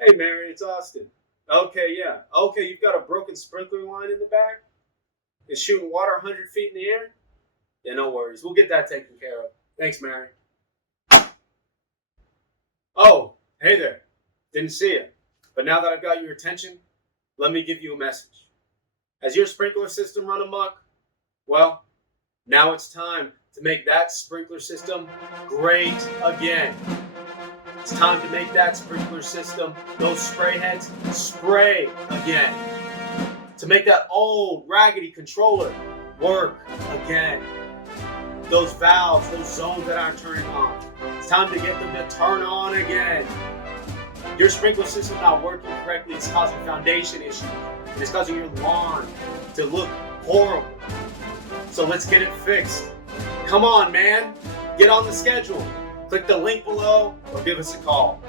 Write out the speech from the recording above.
Hey Mary, it's Austin. Okay, yeah. Okay, you've got a broken sprinkler line in the back? It's shooting water 100 feet in the air? Yeah, no worries. We'll get that taken care of. Thanks, Mary. Oh, hey there. Didn't see you. But now that I've got your attention, let me give you a message. Has your sprinkler system run amok? Well, now it's time to make that sprinkler system great again. It's time to make that sprinkler system, those spray heads, spray again. To make that old raggedy controller work again. Those valves, those zones that aren't turning on, it's time to get them to turn on again. Your sprinkler system not working correctly is causing foundation issues. And it's causing your lawn to look horrible. So let's get it fixed. Come on, man. Get on the schedule. Click the link below or give us a call.